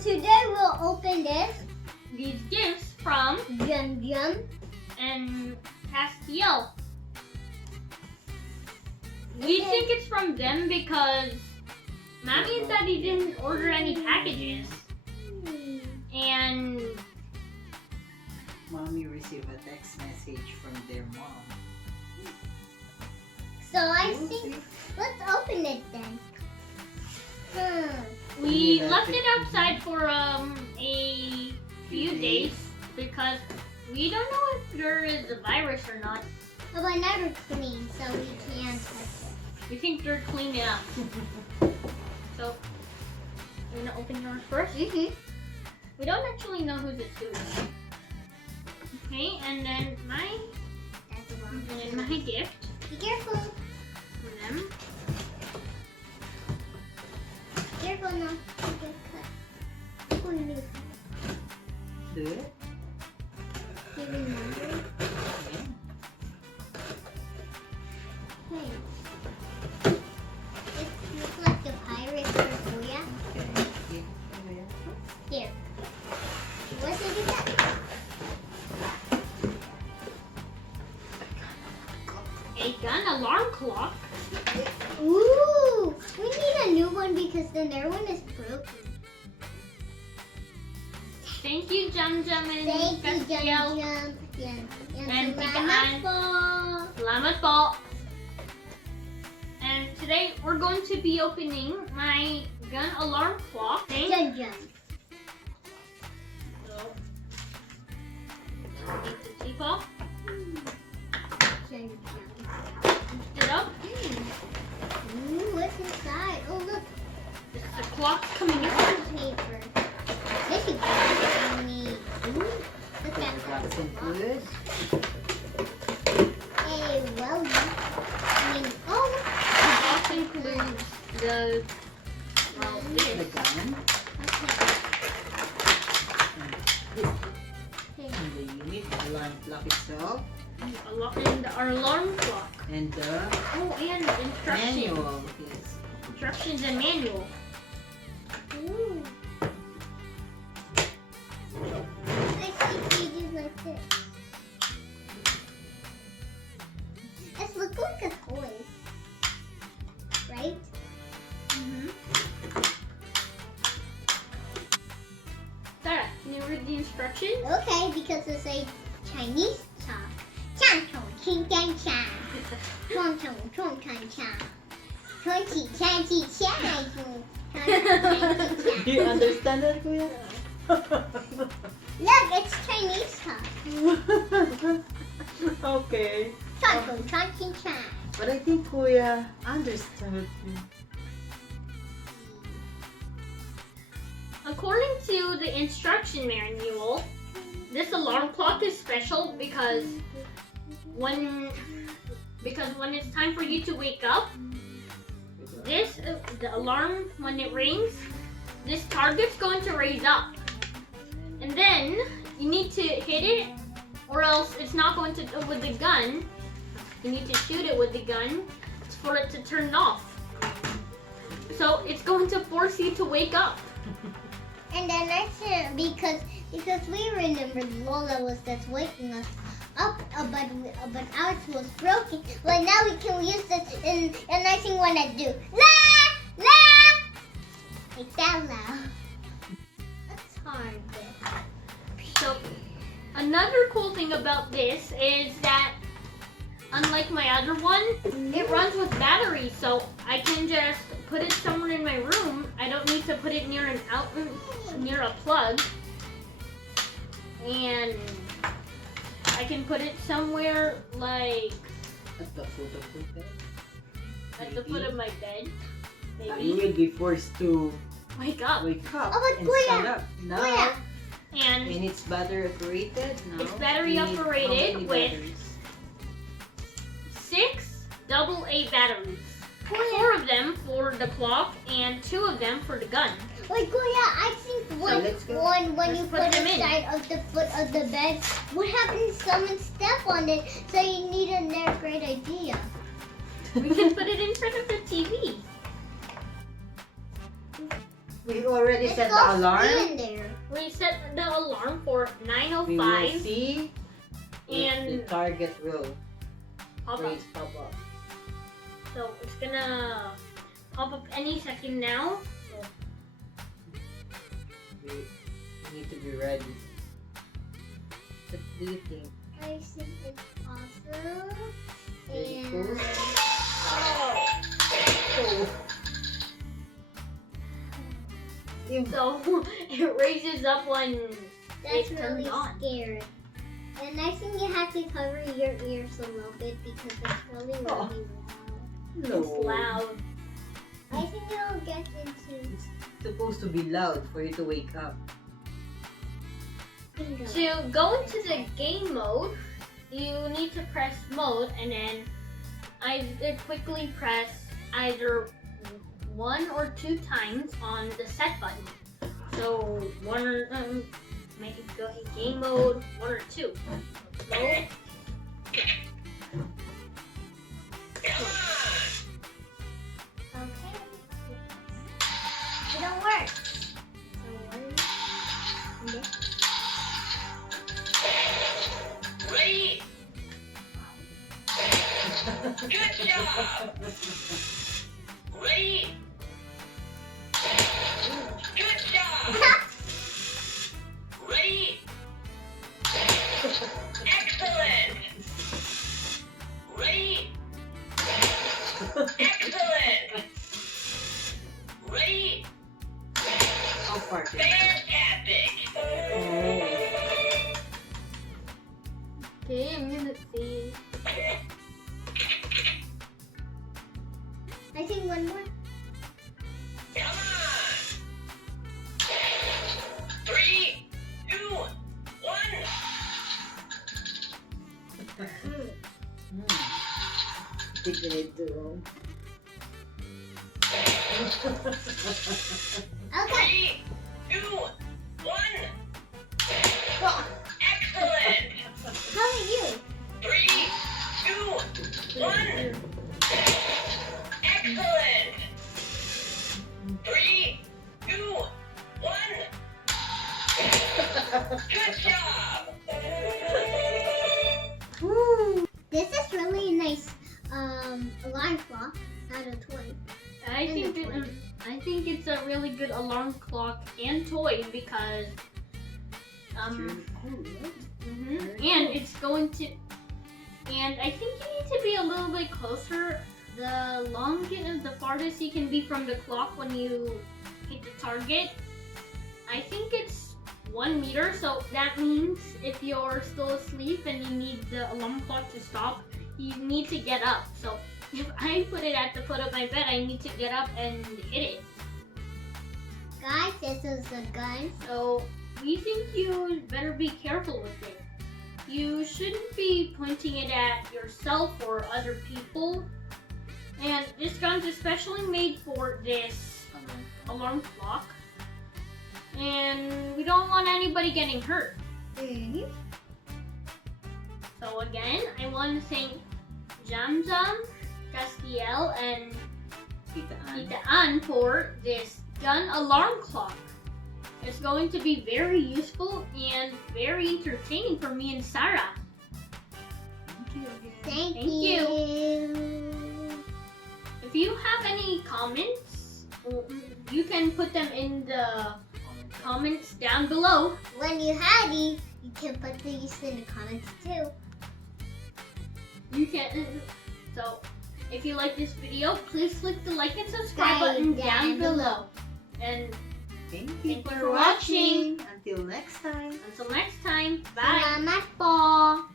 So today we'll open these gifts from Jum Jum and Castiel. We think it's from them because Mommy and Daddy didn't order any packages. And Mommy received a text message from their mom. So I think let's open it then. we left it outside for a few days because we don't know if there is a virus or not. Oh, but never clean, so we can't touch it. We think they're clean enough. So, I'm gonna open yours first. Mm-hmm. We don't actually know who's it to. Okay, and then That's the wrong and then my gift Be careful. for them. Careful not to get cut. Oh, no. Do it? You remember? Yeah. Hey. It looks like the pirate for Kuya. Okay. Here. What did you get? A gun alarm clock. Ooh! We need a new one because the their one is broken. Thank you, Jum Jum and Thank you, Castiel. Jum Jum. Yan. And Tita Salamat Ann. po. Salamat po. And today we're going to be opening my gun alarm clock. Okay? Jum Jum. So, take the tape off. Jum Jum. Lift it up. Ooh, what's inside? Oh, look. This is the clock's coming This out. is paper. This is neat. Ooh, look at What's that. included? Hey, well, I mean, oh, The box includes the The this. gun okay. and the unit, the alarm clock itself, And our alarm clock. and the Oh, and instructions. manual. Yes. Instructions and manual. Ooh. I see pages like this. This looks like a toy, right? Sarah, can you read the instructions? Okay, because it's a Chinese talk. Chan chong ching chan chan. Chong chong chong chan chan. Chong chi chan chi chan. Do you understand that, Kuya? Look, it's Chinese talk. Okay. Chong chong chong ching chan. But I think Kuya understood. According to the instruction manual, this alarm clock is special because when it's time for you to wake up, the alarm, when it rings, this target's going to raise up. And then you need to hit it or else it's not going to, with the gun, you need to shoot it with the gun for it to turn off. So it's going to force you to wake up. And then I said because we remember Lola was just waking us up, but ours was broken. But now we can use this, and I think when I do la la, like that loud. That's hard. So another cool thing about this is that unlike my other one, it runs with batteries, so I can just put it somewhere in my room. I don't need to put it near near a plug, and I can put it somewhere like At the foot of the bed. at the foot of my bed. You Maybe will be forced to wake up. wake up Oh, but and Kuya, stand up. Now, Kuya. And and it's battery operated now. It's battery You need how operated many with- batteries? 6 AA batteries. Kuya. 4 of them for the clock and 2 of them for the gun. Wait, Goya, I think let's go. when Let's you put put them in. inside of the foot of the bed, what happens if someone step on it? So you need a great idea. We can put it in front of the TV. We already It's set all the alarm. in there. We set the alarm for We will 9:05 see if and the target will pop up. raise pop up. So it's gonna pop up any second now. So We need to be ready. What do you think? I think it's awesome. Very And cool. So it raises up when that's it turns really on. scary. And I think you have to cover your ears a little bit because it's really, really Oh. loud. No. It's loud. I think it'll get into It's supposed to be loud for you to wake up. bingo. To go into the game mode, you need to press mode and then either quickly press either 1 or 2 times on the set button. So make it go in game mode 1 or 2. Mode. Okay. It don't work. So what? Ready? Good job! Ready? Good job! Ready? Excellent! Ready? Excellent! Ready? How far can Fantastic! Okay, I'm gonna see. I think one more. Come on! 3, 2, 1. think you need to roll? Okay. 3, 2, 1. Excellent! How are you? 3, 2, 1. Excellent! 3, 2, 1. Good job! Woo. This is really nice alarm clock out of toy. I think it's a really good alarm clock and toy because It's really cool, right? and it's going to, and I think you need to be a little bit closer. The farthest you can be from the clock when you hit the target, I think it's 1 meter. So that means if you're still asleep and you need the alarm clock to stop, you need to get up. So if I put it at the foot of my bed, I need to get up and hit it. Guys, this is a gun. So we think you better be careful with it. You shouldn't be pointing it at yourself or other people. And this gun's especially made for this alarm clock. And we don't want anybody getting hurt. Mm-hmm. So again, I want to thank Jamjam, Castiel, and Tita Ann for this gun alarm clock. It's going to be very useful and very entertaining for me and Sarah. Thank Thank you. If you have any comments, you can put them in the comments down below. When you're ready, you can put these in the comments too. You can. So, if you like this video, please click the like and subscribe button down below. And Thank you thank you for watching. Until next time. Until next time, bye. Salamat po.